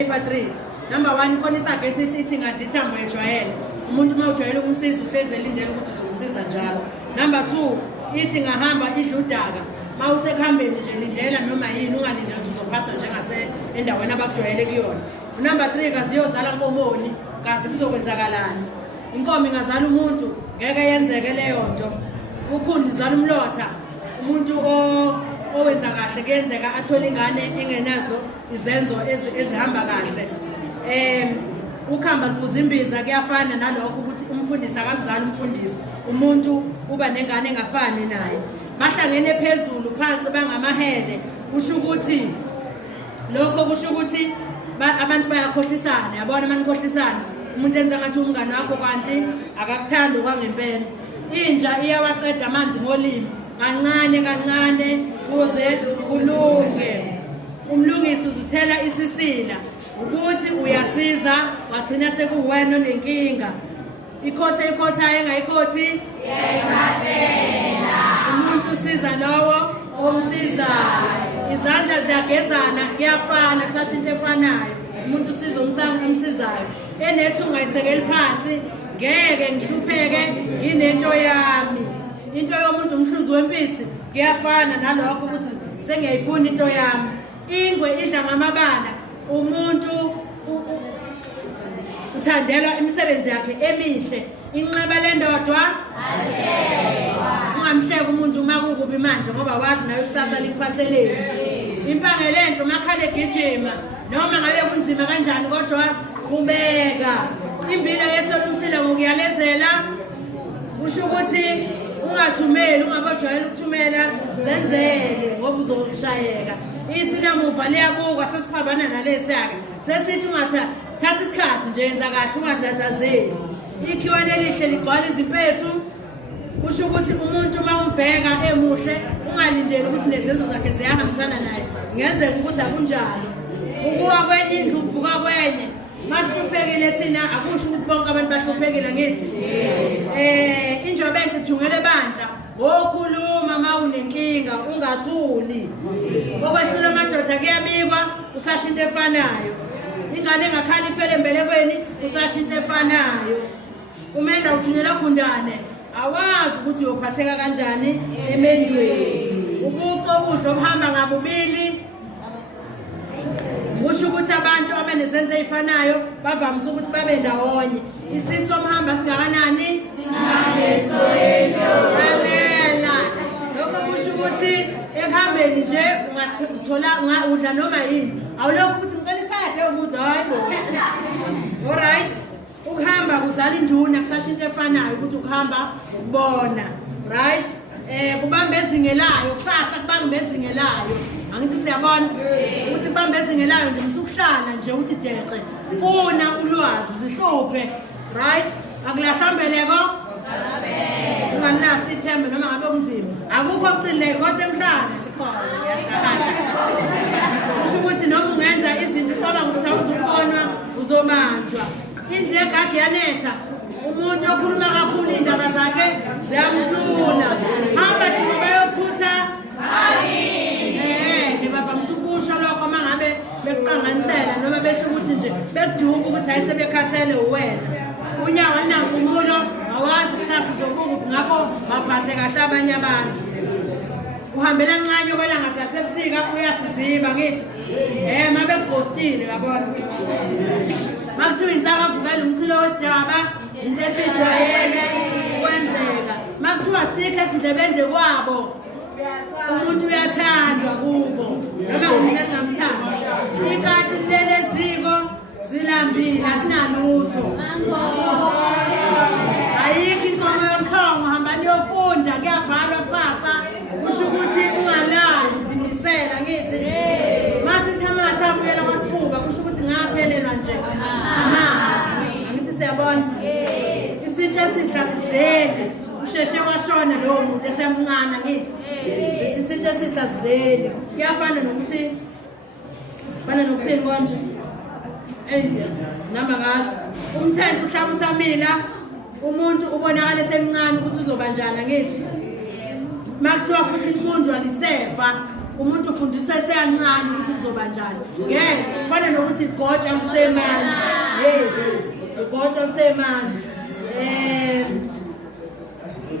Paper 3. Number 1 khona isakhe sithi ngadli ithambo ejwayele. Umuntu uma ujwayele ukumsiza uhleze elindele ukuthi uzomsiza njalo. Number 2 ithi ngahamba idludaka. Uma usekuhambeni nje lindela noma yini ungalindela ukuthi uzophathwa njengase endaweni abakujwayele kuyona. Number 3 kaziyozala nkomoni kaze kuzokwenzakalani. Inkomo ingazala umuntu ngeke yenzeke leyo nto. Ukhuni izala umlotha. Umuntu owenza kahle kuyenzeka athola ingane engenazo izenzo ezihamba kahle. Ukhamba lufuza imbiza kuyafana nalokho ukuthi umfundisi akamzali umfundisi. Umuntu uba nengane engafani naye. Bahlangene phezulu phansi bangamahele. Kusho ukuthi lokho kusho ukuthi abantu bayakhohlisana. Yabona manikhohlisana. Umuntu enza ngathi umngane wakho kanti akakuthanda kwangempela. Inja iyawaqeda amanzi ngolimi kancane kancane kuze kulunge. Umlungisi uzithela isisila ukuthi uyasiza wagcina sekuwena onenkinga. Ikhotha engayikhothi yengafela. Umuntu usiza lowo omsizayo. Izandla ziyagezana kuyafana kusashinto efanayo. Umuntu usiza omsizayo. Enethunga isekeli phansi ngeke ngihlupheke nginento yami. Into yomuntu umhluzi wempisi kuyafana nalokho ukuthi sengiyayifuna into yami. Ingwe idla ngamabala. Umuntu uthandelwa imisebenzi yakhe emihle. Inqaba lendodwa alekwa. Ungamhleka umuntu uma kukubi manje ngoba wazi nayo kusasa likuphatheleni. Impangele enhle makhale gijima noma ngabe kunzima kanjani kodwa qhubeka. Imbila yesolumsila ngokuyalezela usho ukuthi ungathumeli ungabojwayela ukuthumela zenzele ngoba uzoshayeka. Isinamuva liyabukwa sesiphambana nalesi yake. Sesithi ungathatha isikhathi nje yenza kahle ungadatazeli. Ikhiwane elihle ligcwala izimpethu. Kusho ukuthi umuntu uma umbheka emuhle ungalindeli ukuthi nezenzo zakhe ziyahambisana naye. Ngenzeka ukuthi akunjalo. Ukuwa kwenye indlu uvuka kwenye. Masihluphekile thina akusho ukuthi bonke abantu bahluphekile ngithi. Injobe enhle ithungele bandla. Okhuluma ma unenkinga ungathuli. Okwehlula amadoda kuyabikwa usashinto efanayo. Ingane engakhali ifele embelekweni usashinto efanayo. Umenda uthunyela kundane awazi ukuthi uyophatheka kanjani emendweni. Ubuqo obudlo obuhamba ngabubili. Kusho ukuthi abantu abanezenzo ezifanayo bavamise ukuthi babe ndawonye. Isiso omhamba singakanani? Singaletho lalela. Lokho kusho ukuthi ekuhambeni nje ungathola udla noma yini. Awulokho ukuthi ngicela isade ukuthi hayibo. Alright. Ukuhamba kuzala induna kusashinto efanayo ukuthi ukuhamba ukubona. Right? Kubamba ezingelayo kusasa kubamba ezingelayo. Angithi siyabona ukuthi kubamba ezingelayo nje musukuhlala nje uthi deqe. Funa ulwazi zihluphe. Right? Akulahlambeleko unganafti ithembe noma ngabe kunzima. Akukho okucileko emhlanje likhona yahlala. Kusho ukuthi noma ungenza izinto ucabanga ukuthi awuzubonwa uzomanjwa. Indle egade yanetha umuntu okhuluma kakhulu indaba zakhe ziyamlula. Hamba nje bayophutha bavamisa ukusho lokho mangabe bekuqanganisela noma besho ukuthi nje bekuduka ukuthi hayi sebekhathele uwena. Unyawo linankumulo awazi kusasa uzobuka ngakho baphathe kahle abanye abantu. Uhambela kancane kwelanga zasebusika uyasiziba ngithi mabe kughostile yabona. Makuthiwa insaka avukela umchilo wesidaba into esijwayele kwenzeka. Makuthiwa sikho esindlebeni nje kwabo umuntu uyathandwa kubo noma ngumntana ngamthanda. Ikati leleziko zilambile asinalutho. Ayikho inkomo yomthongo hamba niyofunda kuyabhalwa kusasa. Kusho ukuthi ungalali zimisela ngithi. Masithi amatha abuyela kwasifuba kusho ukuthi ngaphelelwa nje. Angithi siyabona. Isitshe esihla sidlele. Usheshe washona lowo muntu esemncane ngithi. Sithi isitshe esihla sidlele. Kuyafana nokuthi nokuthini konje. Namba ngazi. Umthetho uhlaba usamila. Umuntu ubonakala esemncane ukuthi uzobanjana ngithi. Makuthiwa futhi imfundo alisefa. Umuntu ufundiswa eseyancane ukuthi kuzoba njani ngeke kufanele nokuthi igotsha lisemanzi igotsha lisemanzi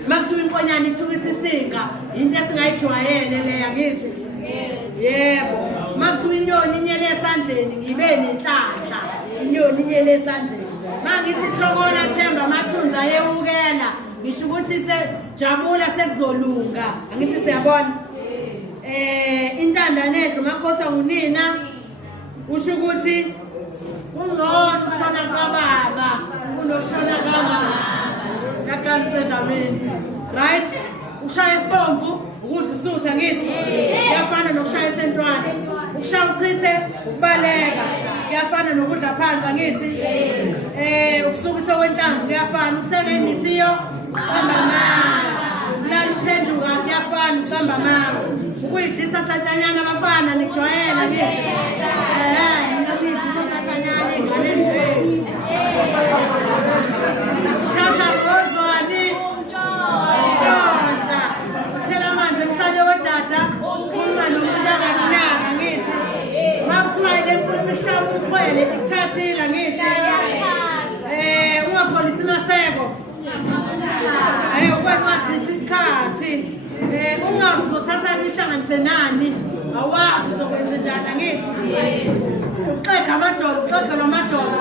makuthiwa inkonyane ithukisa isinga into esingayijwayele leya ngithi yebo makuthiwa inyoni inyele esandleni ngibe nenhlanhla inyoni inyele esandleni mangithi Thokola Themba Mathunza ayewukela ngisho ukuthi sejabula sekuzolunga angithi siyabona intandanethu makhotha ngunina usho ukuthi ungcono ushona kababa kunokushona kamama yakalisedameni right ushaya isibomvu ukudla usutha ngithi kuyafana nokushaya isentwana ukushaya uchithe ukubaleka kuyafana nokudla phansi angithi ukusukisa kwentambo kuyafana ukusela imithiyo qamba amanga ulala uphenduka kuyafana uqamba amanga ukuyidlisa satshanyana abafana nikujwayela ngithi nikuyidlisa satshanyana ey'nganeni zethu thatha gozwani ntshontsha thela amanzi emhlane wedada ukhuluma nomuntu angakunaka ngithi makuthiwa ile nkulumo ihlaba umxhwele ikuthathile ngithi ungapholisi maseko ukwenqaditha isikhathi ungazi uzothatha ihlanganise nani awazi uzokwenza njani angithi uxega amadolo uxegelwa amadolo